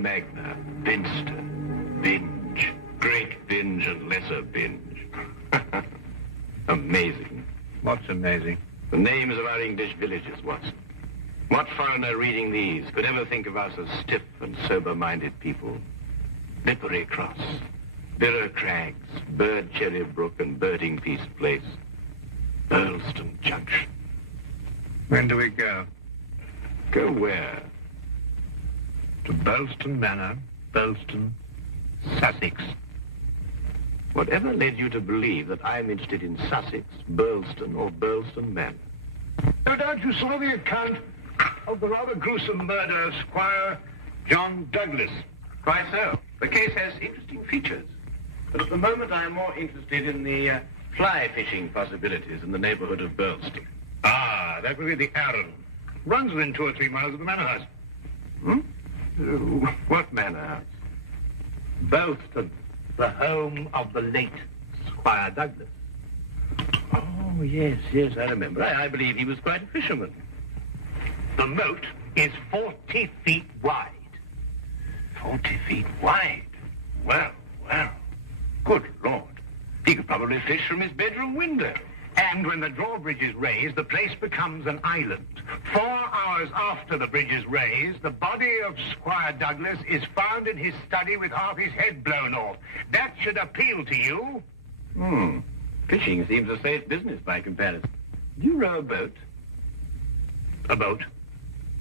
magna, binster, binge, great binge and lesser binge. Amazing. What's amazing? The names of our English villages, Watson. What foreigner reading these could ever think of us as stiff and sober-minded people? Lippery Cross, Birrer Crags, Bird Cherry Brook and Birding Peace Place, Burleston Junction. When do we go? Go where? To Burleston Manor, Burleston, Sussex. Whatever led you to believe that I'm interested in Sussex, Burleston, or Burleston Manor? No doubt you saw the account of the rather gruesome murder of Squire John Douglas. Quite so. The case has interesting features. But at the moment, I am more interested in the fly fishing possibilities in the neighborhood of Burleston. Ah, that would be the Arun. Runs within 2 or 3 miles of the manor house. Hmm? What manor house? Burleston, the home of the late Squire Douglas. Oh, yes, I remember. I believe he was quite a fisherman. The moat is 40 feet wide. 40 feet wide? Well. Good Lord. He could probably fish from his bedroom window. And when the drawbridge is raised, the place becomes an island. 4 hours after the bridge is raised, the body of Squire Douglas is found in his study with half his head blown off. That should appeal to you. Fishing seems a safe business by comparison. Do you row a boat? A boat?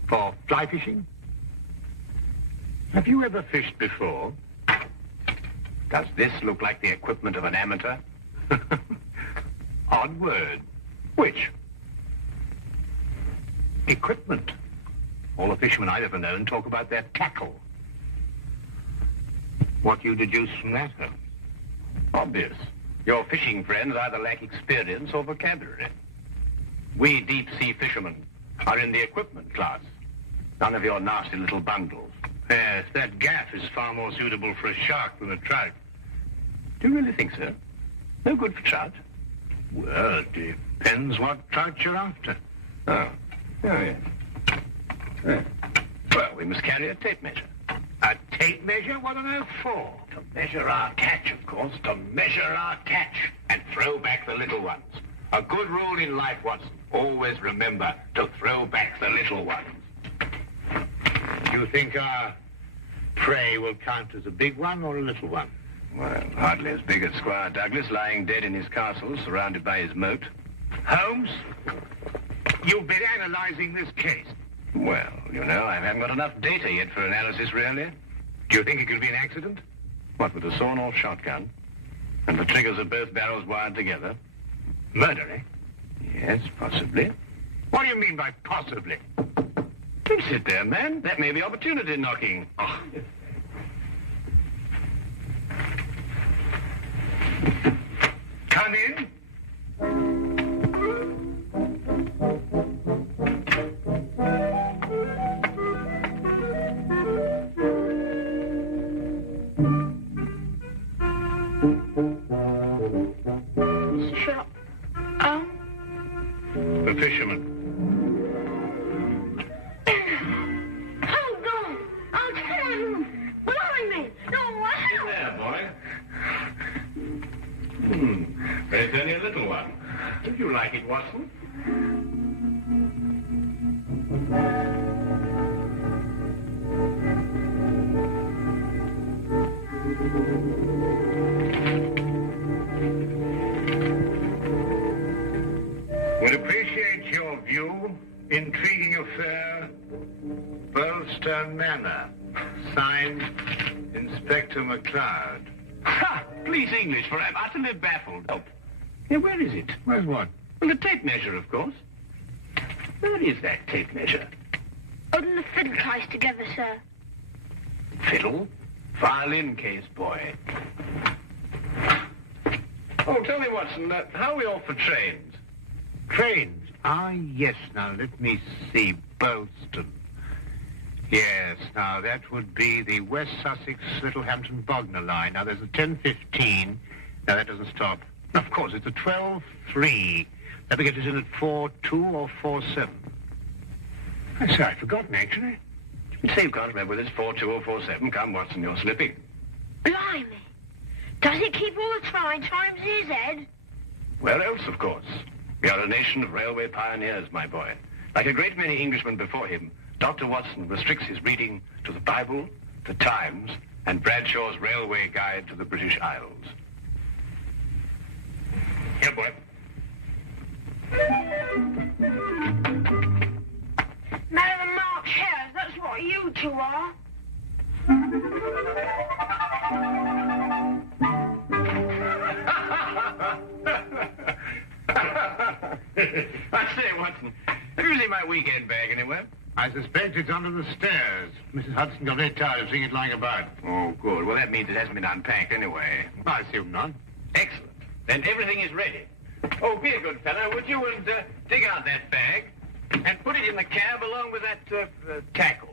For fly fishing? Have you ever fished before? Does this look like the equipment of an amateur? Odd word. Which? Equipment. All the fishermen I've ever known talk about their tackle. What do you deduce from that, huh? Obvious. Your fishing friends either lack experience or vocabulary. We deep-sea fishermen are in the equipment class. None of your nasty little bundles. Yes, that gaff is far more suitable for a shark than a trout. Do you really think so? No good for trout? Well, it depends what trout you're after. Oh, yes. Well, we must carry a tape measure. A tape measure? What on earth for? To measure our catch, of course. To measure our catch and throw back the little ones. A good rule in life, Watson. Always remember to throw back the little ones. Do you think our prey will count as a big one or a little one? Well, hardly as big as Squire Douglas, lying dead in his castle, surrounded by his moat. Holmes, you've been analyzing this case. Well, you know, I haven't got enough data yet for analysis, really. Do you think it could be an accident? What, with a sawn-off shotgun? And the triggers of both barrels wired together? Murder, eh? Yes, possibly. What do you mean by possibly? Don't sit there, man. That may be opportunity knocking. Oh. Come in. Mr. Sherlock. Oh? The fisherman. Hold on! I'll tell you! Blimey! No, Get there, boy. But it's only a little one. If you like it, Watson. Would appreciate your view. Intriguing affair. Burleston Manor. Signed, Inspector McLeod. Ha! Please, English, for I'm utterly baffled. Oh. Yeah, where is it? Where's what? Well, the tape measure, of course. Where is that tape measure? Holding the fiddle ties together, sir. Fiddle? Violin case, boy. Oh, tell me, Watson, how are we off for trains? Trains? Ah, yes. Now, let me see. Burleston. Yes, now, that would be the West Sussex Littlehampton Bognor line. Now, there's a 10:15. Now, that doesn't stop. Of course, it's a 12:3. That will get us in at 4:2 or 4:7. I say, I'd forgotten, actually. You say you can't remember whether it's 42 or 47. Come, Watson, you're slipping. Blimey. Does it keep all the times in his head? Where else, of course? We are a nation of railway pioneers, my boy. Like a great many Englishmen before him, Dr. Watson restricts his reading to the Bible, the Times, and Bradshaw's Railway Guide to the British Isles. Here, boy. Man of the March Hares, that's what you two are. I say, Watson, have you seen my weekend bag anywhere? I suspect it's under the stairs. Mrs. Hudson got very tired of seeing it lying about. Oh, good. Well, that means it hasn't been unpacked anyway. I assume not. Excellent. Then everything is ready. Oh, be a good fellow, would you, and dig out that bag and put it in the cab along with that tackle.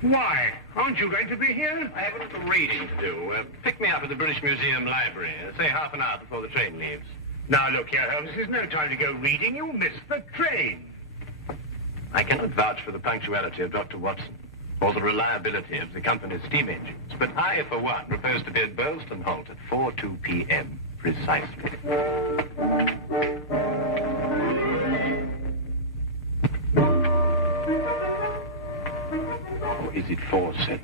Why? Aren't you going to be here? I have a little reading to do. Pick me up at the British Museum Library, say half an hour before the train leaves. Now, look here, Holmes. This is no time to go reading. You'll miss the train. I cannot vouch for the punctuality of Dr. Watson or the reliability of the company's steam engines, but I, for one, propose to be at Burleston Halt at 4:02 p.m. precisely. Or is it 4:07?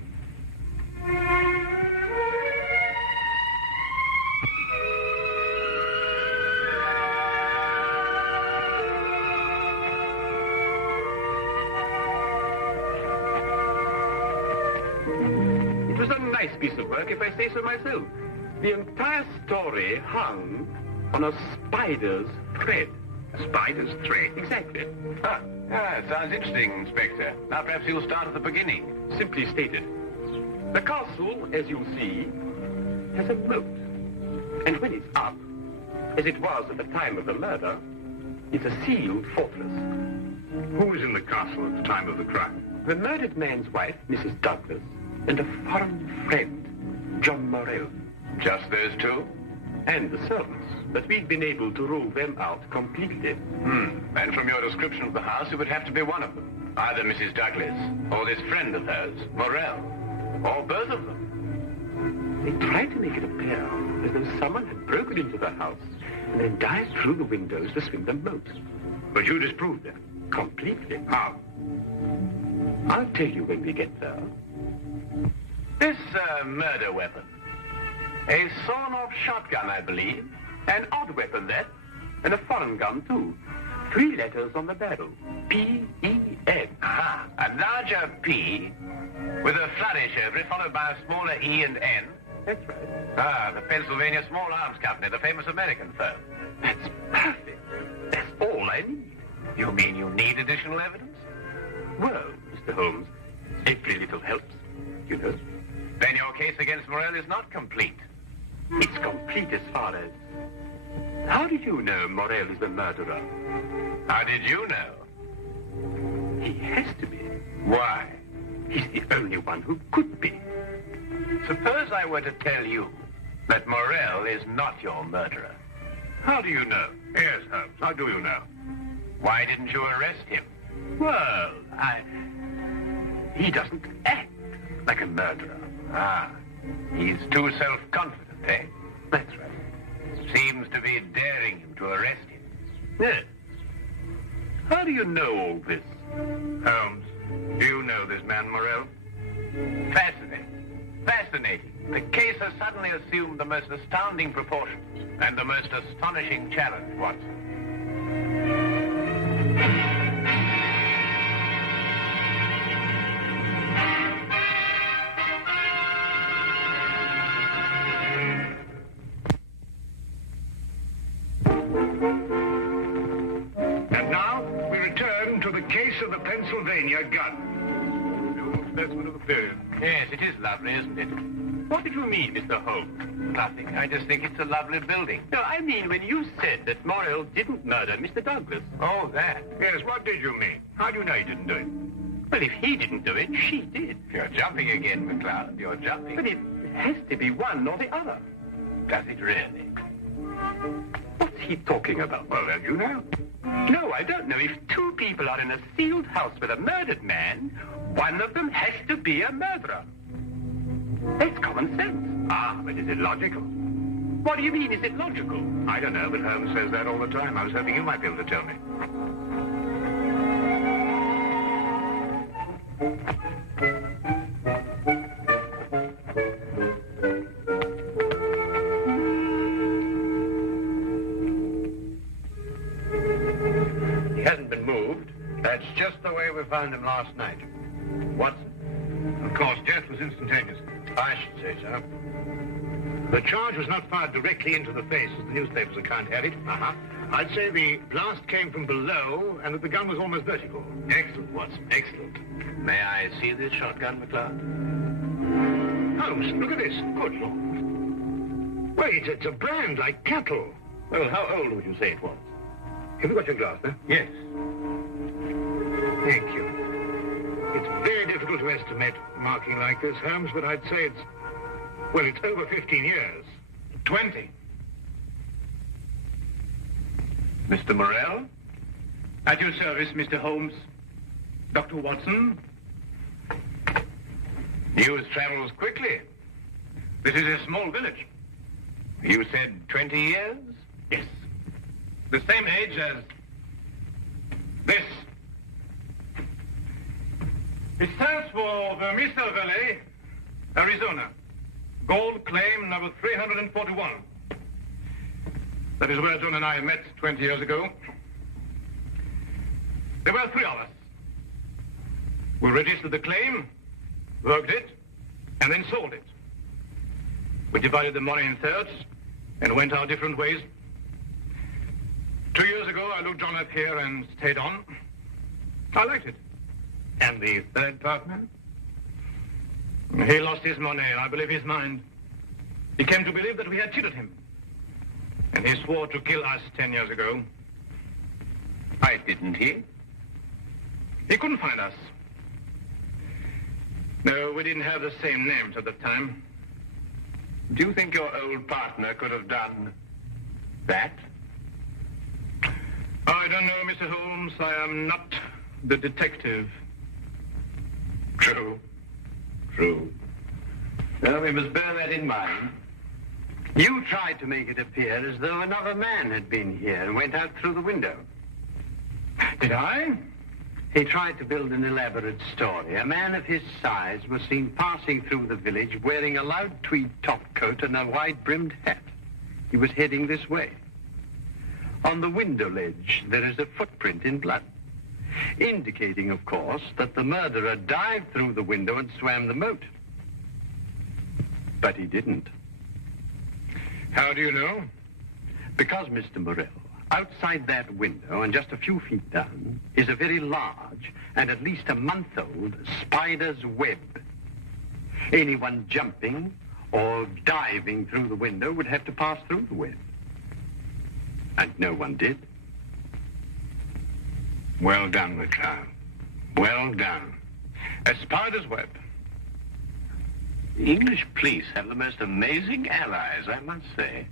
It was a nice piece of work, if I say so myself. The entire story hung on a spider's thread. A spider's thread? Exactly. It sounds interesting, Inspector. Now perhaps you'll start at the beginning. Simply stated, the castle, as you see, has a moat. And when it's up, as it was at the time of the murder, it's a sealed fortress. Who was in the castle at the time of the crime? The murdered man's wife, Mrs. Douglas, and a foreign friend, John Morell. Just those two? And the servants. But we've been able to rule them out completely. And from your description of the house, it would have to be one of them. Either Mrs. Douglas, or this friend of hers, Morell, or both of them. They tried to make it appear as though someone had broken into the house and then dived through the windows to swing the moat. But you disproved that. Completely. How? I'll tell you when we get there. This murder weapon. A sawn-off shotgun, I believe. An odd weapon, that. And a foreign gun, too. 3 letters on the barrel. P-E-N. Aha. A larger P with a flourish over it, followed by a smaller E and N. That's right. The Pennsylvania Small Arms Company, the famous American firm. That's perfect. That's all I need. You mean you need additional evidence? Well, Mr. Holmes, every little helps, you know. Then your case against Morell is not complete. It's complete as far as... How did you know Morell is the murderer? How did you know? He has to be. Why? He's the only one who could be. Suppose I were to tell you that Morell is not your murderer. How do you know? Yes, Holmes. How do you know? Why didn't you arrest him? Well, he doesn't act like a murderer. He's too self-confident, eh? That's right. Seems to be daring him to arrest him. Yes. How do you know all this? Holmes, do you know this man Morell? Fascinating. Fascinating. The case has suddenly assumed the most astounding proportions and the most astonishing challenge, Watson. And now we return to the case of the Pennsylvania gun. Specimen of the period. Yes, it is lovely, isn't it? What did you mean, Mr. Holmes? Nothing. I just think it's a lovely building. No, I mean when you said that Morell didn't murder Mr. Douglas. Oh, that. Yes, what did you mean? How do you know he didn't do it? Well, if he didn't do it, she did. You're jumping again, McCloud. You're jumping. But it has to be one or the other. Does it really? What's he talking about? Well, then you know. No, I don't know. If 2 people are in a sealed house with a murdered man, One of them has to be a murderer. It's common sense. Ah, but is it logical? What do you mean, is it logical? I don't know, but Holmes says that all the time. I was hoping you might be able to tell me. He hasn't been moved. That's just the way we found him last night. Watson? Of course, death was instantaneous. I should say so. The charge was not fired directly into the face, as the newspaper's account had it. I'd say the blast came from below, and that the gun was almost vertical. Excellent, Watson, excellent. May I see this shotgun, McLeod? Holmes, look at this. Good Lord. Wait, it's a brand like cattle. Well, how old would you say it was? Have you got your glass there? Yes. Thank you. It's very difficult to estimate marking like this, Holmes, but I'd say it's, well, it's over 15 years. 20. Mr. Morrell? At your service, Mr. Holmes. Dr. Watson? News travels quickly. This is a small village. You said 20 years? Yes. The same age as this. It stands for Vermissa Valley, Arizona. Gold claim number 341. That is where John and I met 20 years ago. There were 3 of us. We registered the claim, worked it, and then sold it. We divided the money in thirds and went our different ways. 2 years ago, I looked John up here and stayed on. I liked it. And the third partner? He lost his money, and I believe his mind. He came to believe that we had cheated him. And he swore to kill us 10 years ago. Why didn't he? He couldn't find us. No, we didn't have the same names at the time. Do you think your old partner could have done that? I don't know, Mr. Holmes. I am not the detective. True. True. Well, we must bear that in mind. You tried to make it appear as though another man had been here and went out through the window. Did I? He tried to build an elaborate story. A man of his size was seen passing through the village wearing a loud tweed topcoat and a wide-brimmed hat. He was heading this way. On the window ledge, there is a footprint in blood, indicating, of course, that the murderer dived through the window and swam the moat. But he didn't. How do you know? Because, Mr. Morrell, outside that window and just a few feet down is a very large and at least a month-old spider's web. Anyone jumping or diving through the window would have to pass through the web. And no one did. Well done, McLeod. Well done. A spider's web. The English police have the most amazing allies, I must say.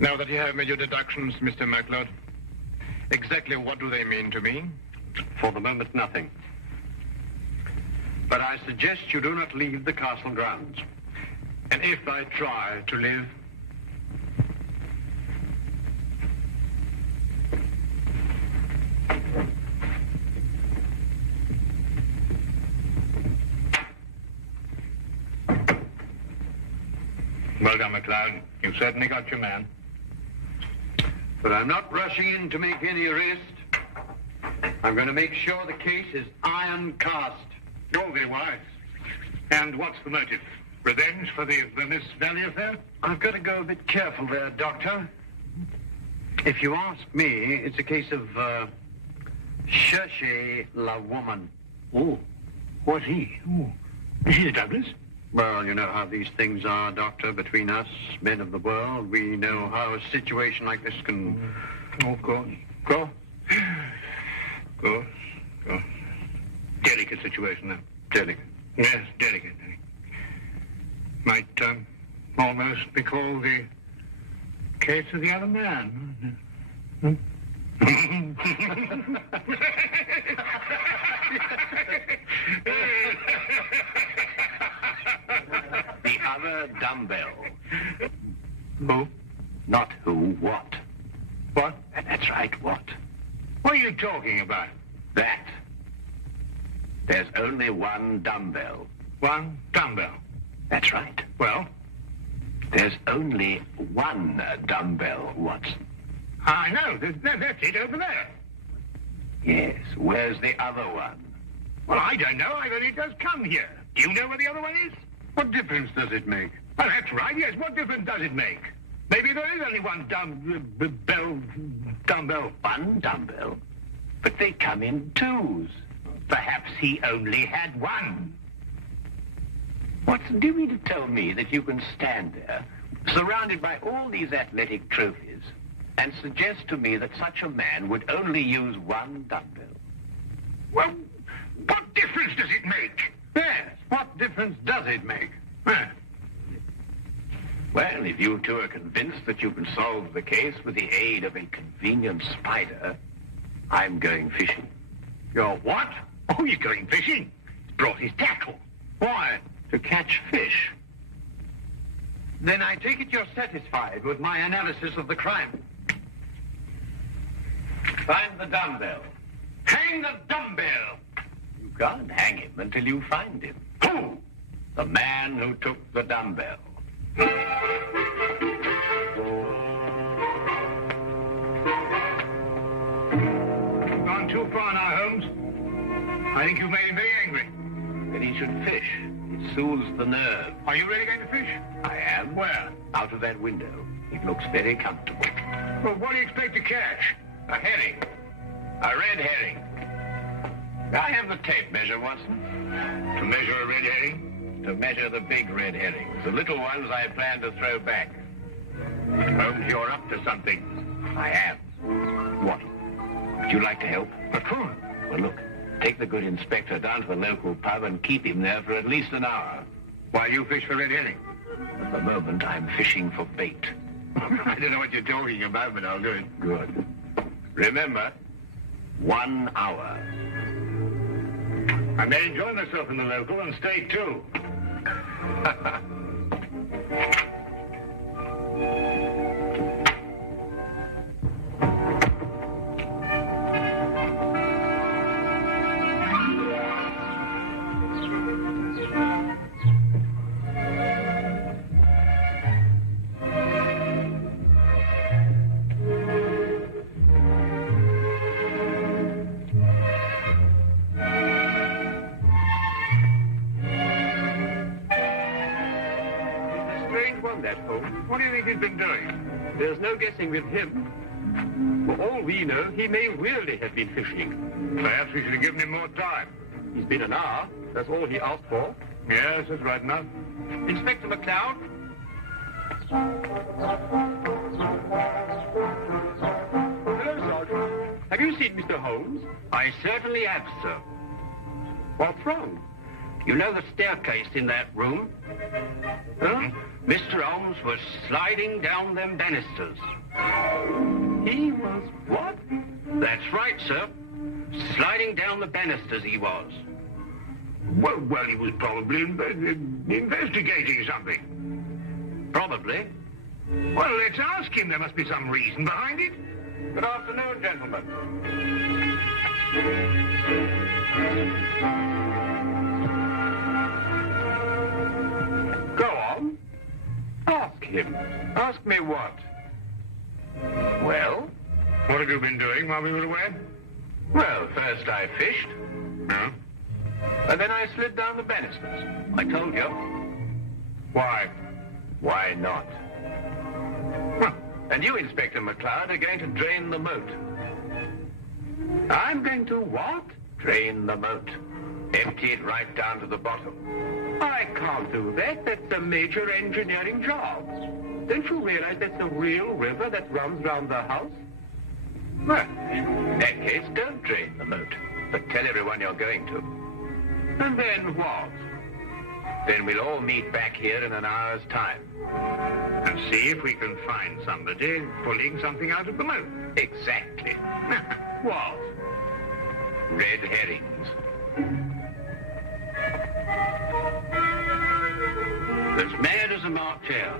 Now that you have made your deductions, Mr. MacLeod, exactly what do they mean to me? For the moment, nothing. But I suggest you do not leave the castle grounds. And if I try to live? Well done, McLeod. You've certainly got your man. But I'm not rushing in to make any arrest. I'm going to make sure the case is iron cast. Oh, very wise. And what's the motive? Revenge for the Vermissa Valley affair? I've got to go a bit careful there, Doctor. If you ask me, it's a case of, cherchez la woman. Oh, what's he? Oh, is he a Douglas? Well, you know how these things are, Doctor, between us, men of the world. We know how a situation like this can... Oh, of course. Go. Go. Go. Delicate situation, though. Delicate. Yes, delicate. Might almost be called the case of the other man. The other dumbbell. Who? Not who, what. What? That's right, what? What are you talking about? That. There's only one dumbbell. One dumbbell. That's right. Well? There's only one dumbbell, Watson. I know. That's it over there. Yes, where's the other one? Well, I don't know. I've only just come here. Do you know where the other one is? What difference does it make? Well, that's right, yes. What difference does it make? Maybe there is only one dumbbell. One dumbbell? But they come in twos. Perhaps he only had one. Watson, do you mean to tell me that you can stand there, surrounded by all these athletic trophies, and suggest to me that such a man would only use one dumbbell? Well, what difference does it make? Yes, what difference does it make? Well, if you two are convinced that you can solve the case with the aid of a convenient spider, I'm going fishing. You're what? Oh, you're going fishing? He's brought his tackle. Why? To catch fish. Then I take it you're satisfied with my analysis of the crime. Find the dumbbell. Hang the dumbbell! You can't hang him until you find him. Who? The man who took the dumbbell. You've gone too far now, Holmes. I think you've made him very angry. Then he should fish. It soothes the nerve. Are you really going to fish? I am. Where? Out of that window. It looks very comfortable. Well, what do you expect to catch? A herring. A red herring. I have the tape measure, Watson. To measure a red herring? To measure the big red herrings. The little ones I plan to throw back. Holmes, you're up to something. I am. What? Would you like to help? Of course. Well, look. Take the good inspector down to the local pub and keep him there for at least an hour. While you fish for red herring? At the moment, I'm fishing for bait. I don't know what you're talking about, but I'll do it. Good. Remember, 1 hour. I may enjoy myself in the local and stay too. What do you think he's been doing? There's no guessing with him. For all we know, he may really have been fishing. Perhaps we should have given him more time. He's been an hour. That's all he asked for. Yes, that's right enough. Inspector McLeod? Hello, Sergeant. Have you seen Mr. Holmes? I certainly have, sir. What's wrong? You know the staircase in that room? Huh? Mr. Holmes was sliding down them banisters. He was what? That's right, sir. Sliding down the banisters he was. Well, he was probably investigating something. Probably. Well, let's ask him. There must be some reason behind it. Good afternoon, gentlemen. Go on. Ask him. Ask me what? Well? What have you been doing while we were away? Well, first I fished, No? and then I slid down the banisters. I told you. Why? Why not? Well, And you, Inspector McLeod, are going to drain the moat. I'm going to what? Drain the moat. Empty it right down to the bottom. I can't do that. That's a major engineering job. Don't you realize that's a real river that runs round the house? Well, in that case, don't drain the moat, but tell everyone you're going to. And then what? Then we'll all meet back here in an hour's time. And see if we can find somebody pulling something out of the moat. Exactly. What? Red herrings. As mad as a March hare.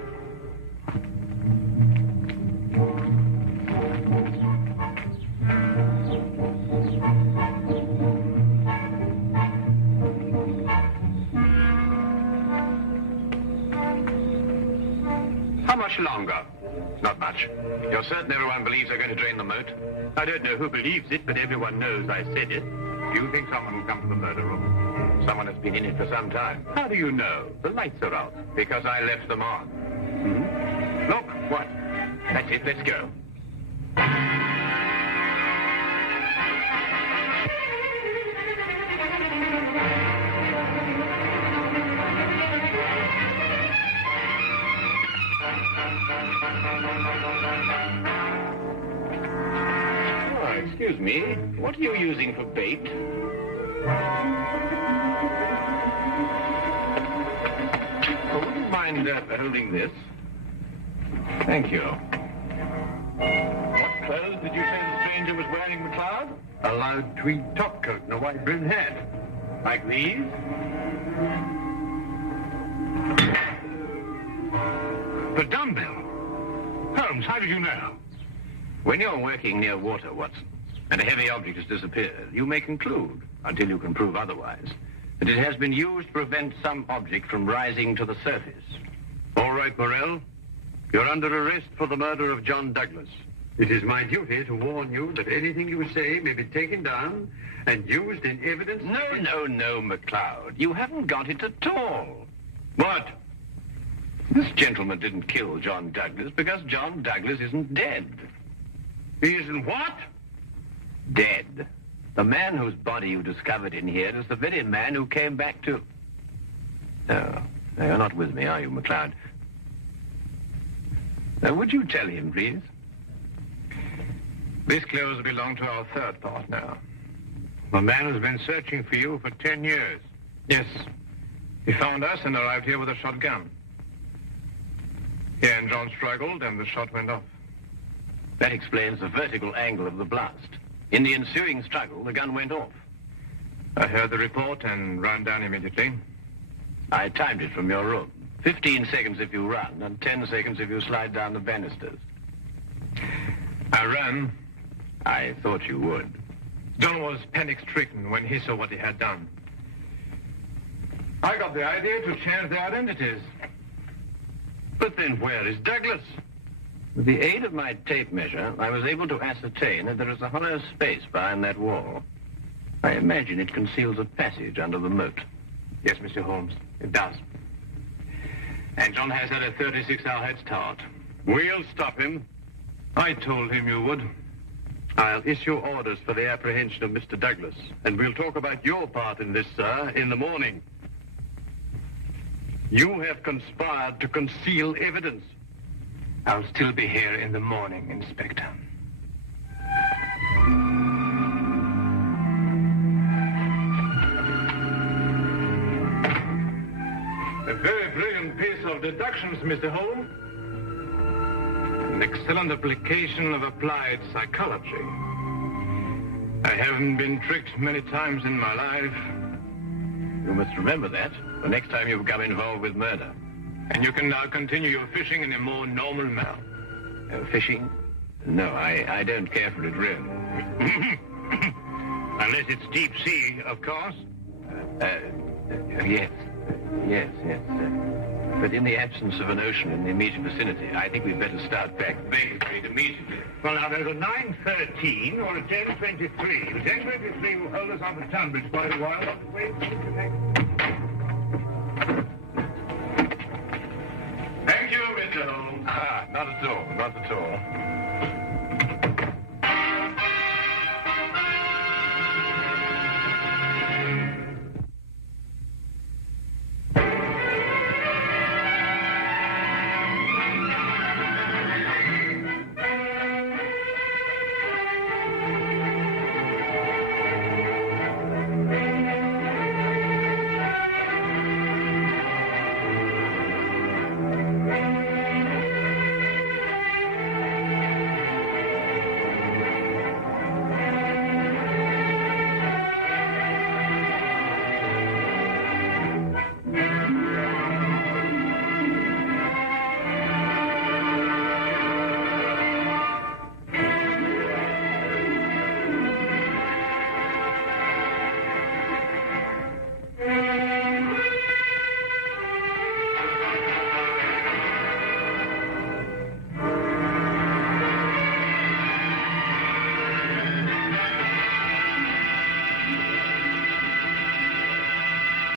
How much longer? Not much. You're certain everyone believes they're going to drain the moat? I don't know who believes it, but everyone knows I said it. Do you think someone will come to the murder room? Someone has been in it for some time. How do you know? The lights are out. Because I left them on. Look. What? That's it. Let's go. Oh, excuse me. What are you using for bait? Oh, would you mind holding this? Thank you. What clothes did you say the stranger was wearing, McLeod? A loud tweed topcoat and a white brimmed hat. Like these? The dumbbell. Holmes, how did you know? When you're working near water, Watson, and a heavy object has disappeared, you may conclude, until you can prove otherwise, that it has been used to prevent some object from rising to the surface. All right, Morrell. You're under arrest for the murder of John Douglas. It is my duty to warn you that anything you say may be taken down and used in evidence... No, McLeod. You haven't got it at all. What? This gentleman didn't kill John Douglas because John Douglas isn't dead. He isn't what? Dead. The man whose body you discovered in here is the very man who came back to... No, you're not with me, are you, McLeod? Would you tell him, please? These clothes belong to our third partner. The man has been searching for you for 10 years. Yes. He found us and arrived here with a shotgun. He and John struggled, and the shot went off. That explains the vertical angle of the blast. In the ensuing struggle, the gun went off. I heard the report and ran down immediately. I timed it from your room. 15 seconds if you run, and 10 seconds if you slide down the banisters. I ran. I thought you would. John was panic-stricken when he saw what he had done. I got the idea to change their identities. But then where is Douglas? With the aid of my tape measure, I was able to ascertain that there is a hollow space behind that wall. I imagine it conceals a passage under the moat. Yes, Mr. Holmes, it does. And John has had a 36-hour head start. We'll stop him. I told him you would. I'll issue orders for the apprehension of Mr. Douglas, and we'll talk about your part in this, sir, in the morning. You have conspired to conceal evidence. I'll still be here in the morning, Inspector. A very brilliant piece of deductions, Mr. Holmes. An excellent application of applied psychology. I haven't been tricked many times in my life. You must remember that the next time you become involved with murder. And you can now continue your fishing in a more normal manner. Fishing? No, I don't care for it, really. Unless it's deep sea, of course. Yes. But in the absence of an ocean in the immediate vicinity, I think we'd better start back Baker Street immediately. Well, now, there's a 9:13 or a 10:23. The 10:23 will hold us on the Tunbridge quite a while. Thank you, Mr. Holmes. Not at all.